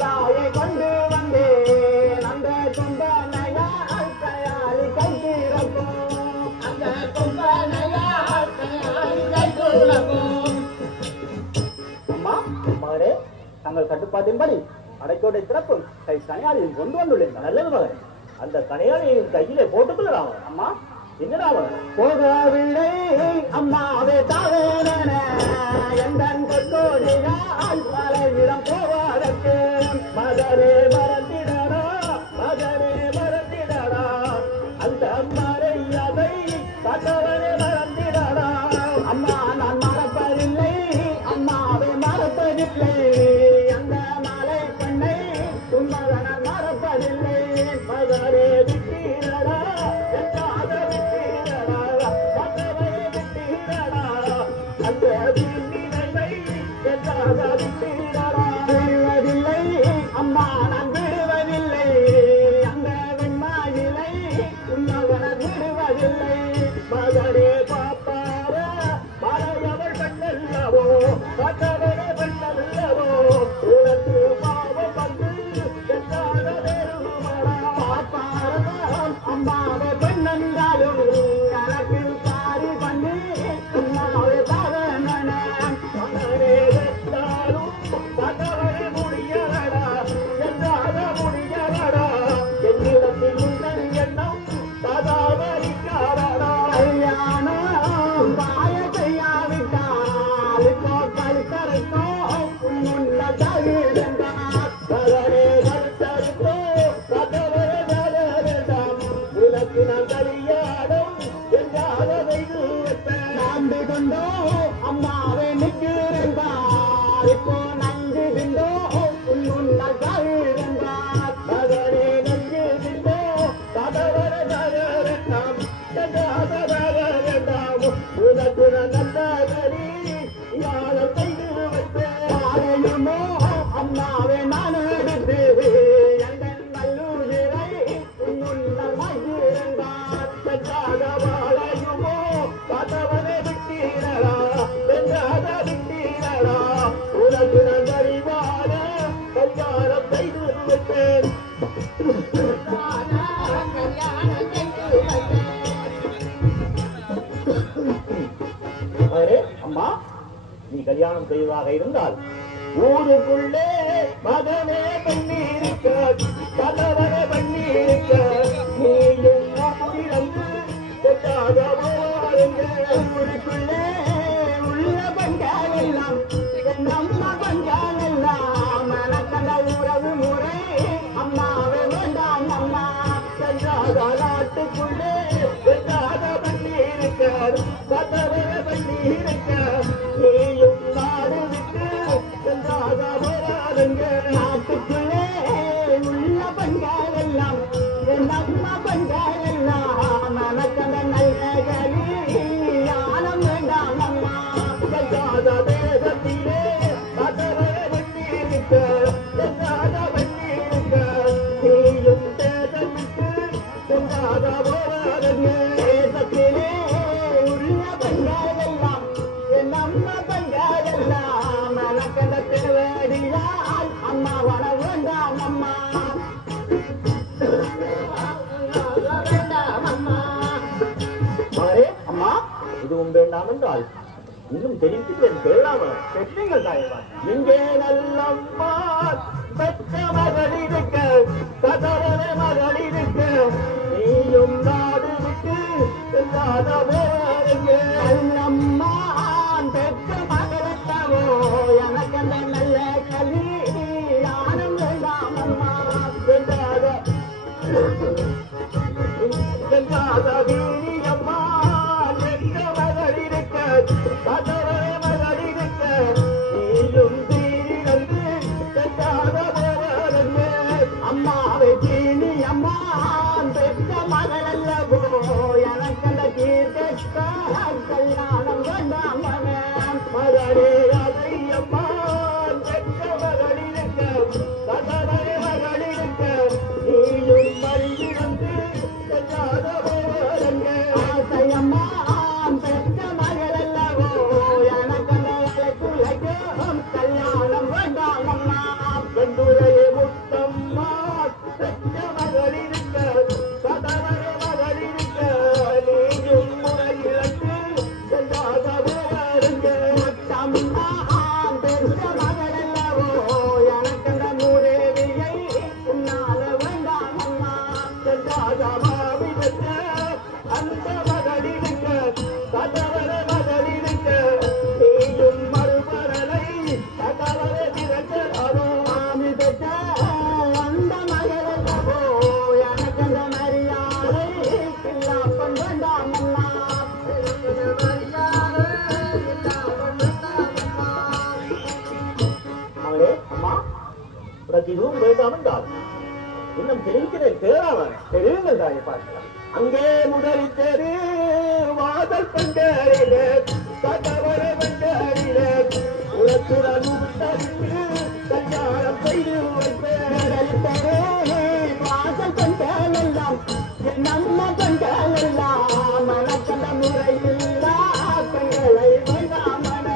தாயை கொண்டு வந்தேன் அந்த தும்பனையா கையாளி கை திறக்கும் அந்த தும்பனையா கையாளி கை திறக்கும். அம்மா மகரே, தங்கள் கட்டுப்பாட்டின்படி அடைக்கோட்டை திறப்பு கை கனையாளியில் கொண்டு வந்துள்ளேன். நல்லது மகன், அந்த கனையாளியை கையிலே போட்டுக்கொள்ளலாம். அம்மா என்னடா போகவில்லை அம்மாவே தாவேன எந்த கொடியால் பலவிடம் போவதற்கு மகரே மறந்திடடா மகரே மறந்திடடா அந்த மறையதை பகவனே மறந்திடடா. அம்மா நான் மறப்பதில்லை அம்மாவை மறப்பதில்லை அந்த மலை பெண்ணை உண்மகன மறப்பதில்லை மகரே விட்டீரடா எட்டாத விட்டீரடா பகவே விட்டீரடா அந்த நினைவை எட்டாத விட்டீரடா. விடுவதில்லை அம்மா நான் விடுவதில்லை அந்த வெண்மாயிலை உண்மகன விடுவதில்லை மகரே பாப்பார மலையவள் பெண்ணல்லவோ பகவனே பெண்ணல்லவோ உனக்கு பாவம் வந்து எட்டாத வேறுமடா. பாப்பாரம் அம்மாவை பெண்ணென்றாலும் எனக்கு பாரி பண்ணி அம்மாவை பாவன மகரே வெட்டாலும் பகவனே முடியலடா என்றாத முடியலடா என்னிடத்தில் உங்கள் எண்ணம் பதாவரிக்காரடா. கல்யாணம் பாய செய்யாவிட்டால் இப்போ கழுத்தருக்கோ முன்ன தவிர்ந்தார் மகரே கழுத்தருக்கோ பகவரே வேண்டாம் உனக்கு நான் கல்யாணம் என்றாத செய்து வைப்பேன். நம்பி கொண்டோ அம்மாவை நிற்கிறார் இப்போ நன்றி கொண்டோ உன்னுள்ள தவிர்ந்தார் மகரே நன்றி கொண்டோ பகவரே வேண்டாம் என்றாத வேண்டாம் உனக்கு நான் நல்ல கரி யாரை செய்து வைப்பேன். ஆலயமோ அம்மாவே நான் எடுத்து எங்கள் நல்லுயிரை உன்னுள்ள மகிழ்ந்தார் பெற்றாத வாழையுமோ பதவனை விட்டீரடா வென்றாத விட்டீரடா உனக்கு நான் அறிவான கல்யாணம் செய்து வைப்பேன். அம்மா நீ கல்யாணம் செய்வதாக இருந்தால் ஊருக்குள்ளே மகனே பண்ணிருக்க பலவனை பண்ணிருக்க நீயும் இழந்து செட்டாக போவாருங்க. ஊருக்குள்ளே உள்ள பஞ்சால் எல்லாம் நம்ம பஞ்சால் எல்லாம் மனக்கண்ட உறவு முறை அம்மாவை வேண்டாம் அம்மா சென்றாத நாட்டுக்குள்ளே சென்றாத பண்ணிருக்க பலவனை பண்ணிருக்க நீயும் நாடு விட்டு சென்றாத போராடுங்க. நாட்டுக்குள்ளே உள்ள பஞ்சால் எல்லாம் நம்ம பஞ்சால் எல்லாம் மனக்கண்ட நல்ல கல்யாணம் வேண்டாம் அம்மா சென்றாத தேசத்திலே பதவனை பண்ணிருக்க சென்றாத பண்ணிருக்க நீயும் தேசம் விட்டு சென்றாத போராடுங்க. தேசத்திலே உள்ள பஞ்சால் எல்லாம் நம்ம பஞ்சால் எல்லாம் மனக்கண்ட திருவடியால் அம்மா வர வேண்டாம் அம்மா வேண்டாம் அம்மா. அம்மா இதுவும் வேண்டாம் என்றால் இன்னும் தெரிவிக்கிறேன் கேளாமல் பெற்றீங்கள் தாயவா. இங்கே நல்லம்மா பெற்ற மகள் இருக்க கதவனை மகள் இருக்க நீயும் நாடு விட்டு செல்லாத போறீங்க. நல்லம்மா பெற்ற மகளுக்கவோ எனக்கு அந்த நல்ல கல்யாணம் வேண்டாம் அம்மா செல்லாத செல்லாத வீரியம்மா பெற்ற மகள் இருக்க கதவனை மகள் இருக்க நீயும் தீரிழந்து செல்லாத போறீங்க. அம்மாவை தீனி அம்மா பெற்ற மகள் அல்லவோ எனக்கு அந்த கீர்த்த கல்யாணம் வேண்டாம் மகனே அதை அம்மா பெற்ற மகள் இருக்க கதவனை மகள் இருக்க நீயும் மறியிழந்து செல்லாத போறீங்க. ஆசையம்மா பெற்ற மகள் அல்லவோ எனக்கு அந்த கல்யாணம் வேண்டாம் அம்மா வெந்துரையே முத்தம்மா பெற்ற மகள் இருக்க கதவர மகள் இருக்க நீயும் முறையிழந்து சென்றாகவே வருங்க முத்தம்மா பெற்ற மகள் அல்லவோ எனக்கென்ற மூதேவியை உன்னால வேண்டாம் அம்மா சென்றாகவே பெற்ற அந்த மகள் இருக்க கதவர மகள் இருக்க நீயும் மறுபரலை கதவர திறக்கிறதோ ஆமி பெற்ற அந்த மகள் அல்லவோ எனக்கென்ற மரியாதை இல்லாப்பன் வேண்டாம் அம்மா மகளே அம்மா உனக்கு இதுவும் வேண்டாம் என்றால் இன்னும் தெரிவிக்கிறேன் தேராமன் தெரியுங்கள் தாயை பார்க்கலாம் அங்கே முதல் தெரு வாதல் பண்டறிலே கதவர பண்டறிலே உலத்துடன் முத்தரித்து கல்யாணம் செய்து வைப்பேன் வாசல் பண்டெல்லாம் நம்ம பண்டெல்லாம் மனக்கண்ட முறையில்லா பெண்களை வேண்டாமன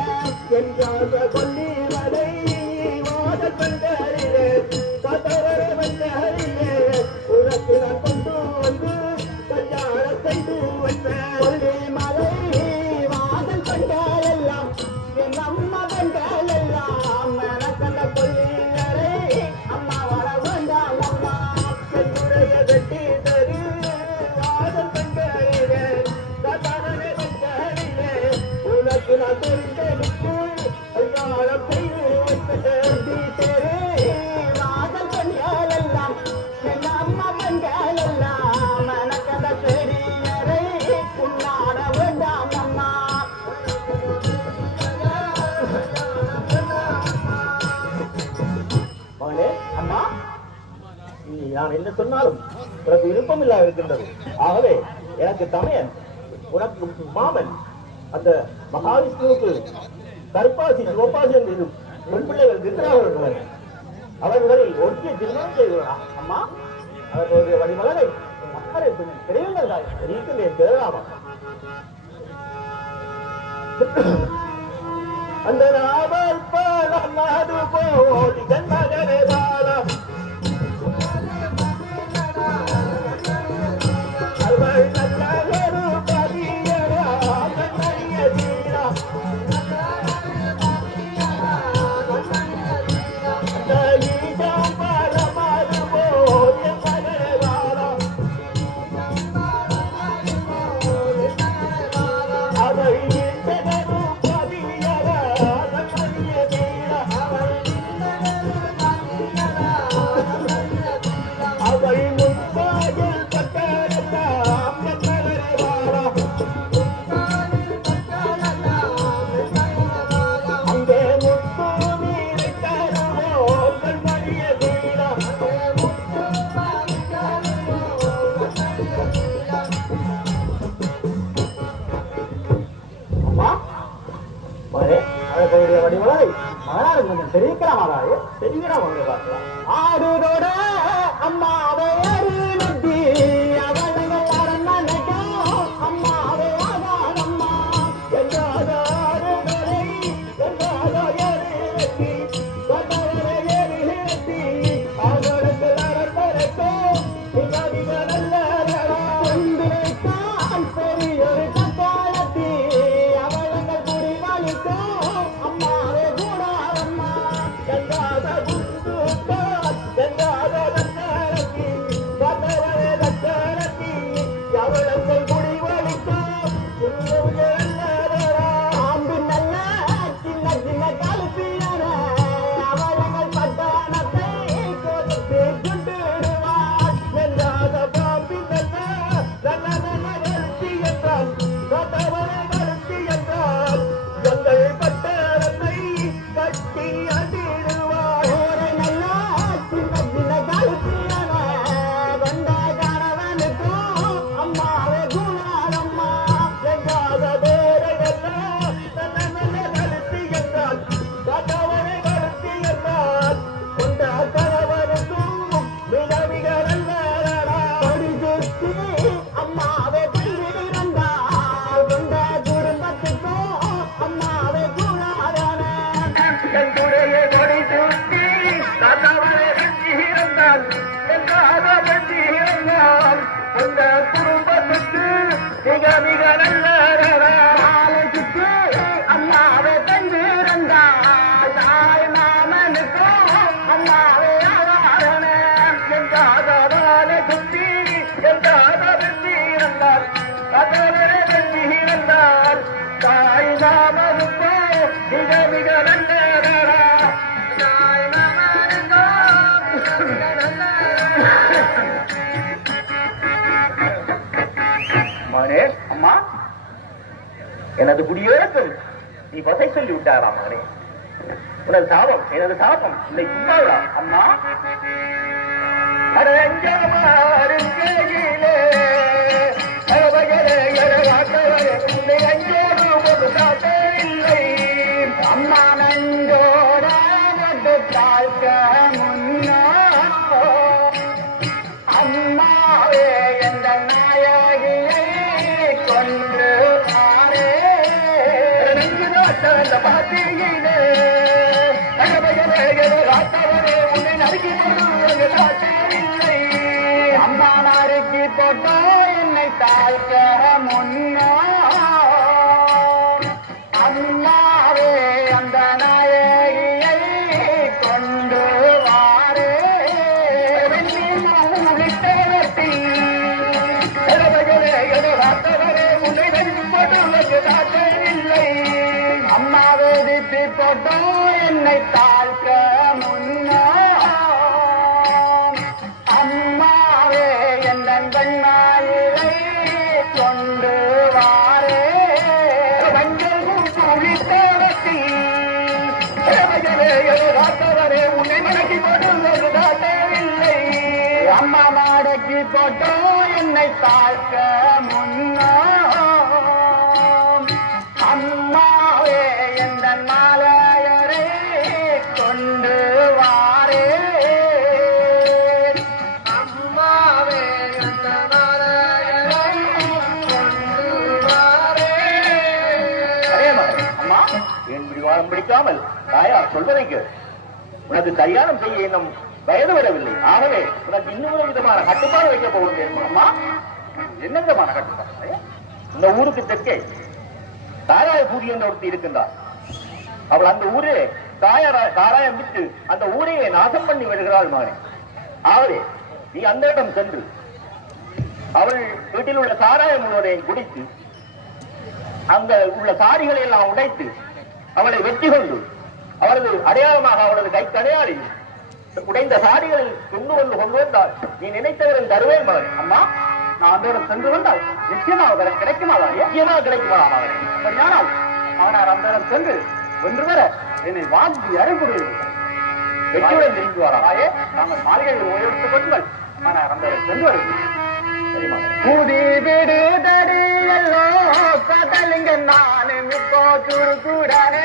என்றாக கொல்லி வரை வாதல் பண்டறிலே கதவர பண்டறிலே உலத்துடன் கொண்டு வந்து கல்யாணம் செய்து வைப்பேன் கொல்லி மலை வாதல் பண்டெல்லாம் நம்ம பண்டெல்லாம் மனக்கண்ட கொல்லியரை அம்மா வர வேண்டாம் அம்மா என்னுடைய வெட்டி தரு வாதல் பண்டறிலே கதவர பண்டறிலே உனக்கு நான் தெரிந்தெடுத்து கல்யாணம் செய்து வைப்பேன் வாதல் பண்டெல்லாம் நம்ம பண்டெல்லாம் மனக்கண்ட பெரியரை உன்னாட வேண்டாம் அம்மா மகனே அம்மா நான் என்ன சொன்னாலும் உனக்கு விருப்பம் இல்லாத இருக்கின்றது ஆகவே எனக்கு தமையன் உனக்கு மாமன் அந்த மகாவிஷ்ணுவுக்கு கருப்பாசி சிவப்பாசி என்று இரு பெண் பிள்ளைகள் திருநாவர்கள் அவர்களில் ஒன்றிய திருமணம் செய்கிறான் அம்மா அவர்களுடைய வழிமகனை மக்களை தெரியுங்கள் தாய் தெரிவிக்கின்றேன் தேராமா அந்த நாவல் பாலம் அது போதி கண்மகனே பாலம் அவள் நல்ல ஒரு பதியரா கண்மணிய தீரா அந்த ஈஜாம் பாலம் அது போதி மகனே பாலம் அவள் இந்தனரு பதியரா கண்மணிய தீரா அவள் முன்பாயில் பட்டரெல்லாம் கண்மகனே பாலம் அங்கே முத்து நீரை தருவோ கண்மணிய தீரா அம்மா மகனே அவர்களுடைய வடிவலை மகனாருக்கு கொஞ்சம் தெரிவிக்கலாமாதாயே தெரிவிக்கலாம் அவங்க பார்க்கலாம் ஆடுதோட அம்மாவை அறிநட்டி அவளுங்கள் அரண்மனைக்கும் அம்மாவை ஆகாதம்மா என்றாத ஆடுதலை என்றாத எறிநட்டி கதவரை எறிநட்டி அவளுக்கு அரண்மனைக்கும் மிக மிக நல்ல ஒன்றினைத்தான் பெரியொரு கட்டாளத்தி அவளுங்கள் குடிமளிக்கும் அம்மாவே கூடாதம்மா என்றாத குந்துக்கா என்றாத கட்டாளத்தி கதவரை கட்டாளத்தி அவளுங்கள் குடிமளிக்கும் ஆம்பு நல்ல சின்ன சின்ன கழுப்பியன அவளுங்கள் பட்டாணத்தை கொடுத்து கொண்டுடுவார் என்றாத பாம்பி நல்ல கழுத்தி என்றால் கதவரை கழுத்தி என்றால் எங்கள் பட்டாளத்தை கட்டி அடிடுவார் நல்ல மிக நல்ல சுற்றி அம்மாவை தந்திருந்தாள் தாய் மாமனுக்கும் அம்மாவை ஆதாரண என்றாதாலே சுற்றி என்றாத வெற்றி இருந்தார் அதோட வெற்றி இருந்தார் தாய் மாமனுக்கும் மிக மிக நல்ல தாய் மாமனுக்கும் மிக நல்ல மகனே. அம்மா, எனது குடியேறத்தில் நீ வசை சொல்லி விட்டாரா மகனே? உனது சாபம் எனது சாபம் இல்லை சும்மாவா அம்மா? அடஞ்சமாறுக்கையிலே உன்னை அஞ்சோடு ஒரு சாட்டே இல்லை அம்மா நஞ்சோட வந்து தாழ்க்க முன்னோ அம்மாவே என்ற நாயகியை கொண்டு வாரே நெஞ்சு பாத்தியிலே காத்தவரே உன்னை நறுக்கி கொண்டு காத்தில்லை அம்மா நறுக்கி போட்டோ என்னை தாழ்க்க முன்னோ அம்மாவே அந்த நாயகியை கொண்டு வாரே அம்மாவே திட்டி போட்டோ என்னை தாழ்க்க முன்னோ அம்மாவே என் கண்ணாயிலை கொண்டு வாரே வஞ்சல் குளித்தவரே உன்னை மடக்கி போட்டு இல்லை அம்மா மடக்கி போட்டோ என்னை தாழ்க்க முன்னோ அம்மாவே என்ற மாலையரை கொண்டு வாரே அம்மாவே என்ற மாலையரை கொண்டு வாரே. அம்மா, என் பிடிவாதம் பிடிக்காமல் தாயார் சொல்வதைக்கு உனக்கு கல்யாணம் செய்ய இன்னும் வயது வரவில்லை. ஆகவே உனக்கு இன்னொரு விதமான கட்டுப்பாடு வைக்க போகிறேன். அம்மா, என்ன விதமான கட்டுப்பாடு? இந்த ஊருக்கு தெற்கே தாராயபூரி என்ற ஒருத்தி இருக்கின்றார். அவள் அந்த ஊரே தாராயம் விட்டு அந்த ஊரையே நாசம் பண்ணி வருகிறாள் மகனே. ஆகவே நீ அந்த இடம் சென்று அவள் வீட்டில் உள்ள சாராயம் முழுவதையும் குடித்து அங்க உள்ள சாரிகளை எல்லாம் உடைத்து அவளை வெற்றி கொண்டு அவரது அடையாளமாக அவளது கை தடையாளி உடைந்த சாரிகளில் கொண்டு வந்தால் நீ நினைத்தவர்கள் தருவேன் மகன். அம்மா, நான் அந்த சென்று வந்தால் நிச்சயமாக கிடைக்குமா? நிச்சயமாக கிடைக்குமா மகன்? அவனார் அந்த இடம் சென்று ஒன்று வர என்னை வாங்கி அறைபுரிய வெற்றியுடன் திரும்பி வராயே. நாங்கள் மாளிகையில் ஓய்வெடுத்துக் கொள்ளுங்கள். ஆனால் அந்த சென்று வருகிறேன். புதி விடு தடியல்லோ கடலுங்க நானும் இப்போ சுருக்குடானே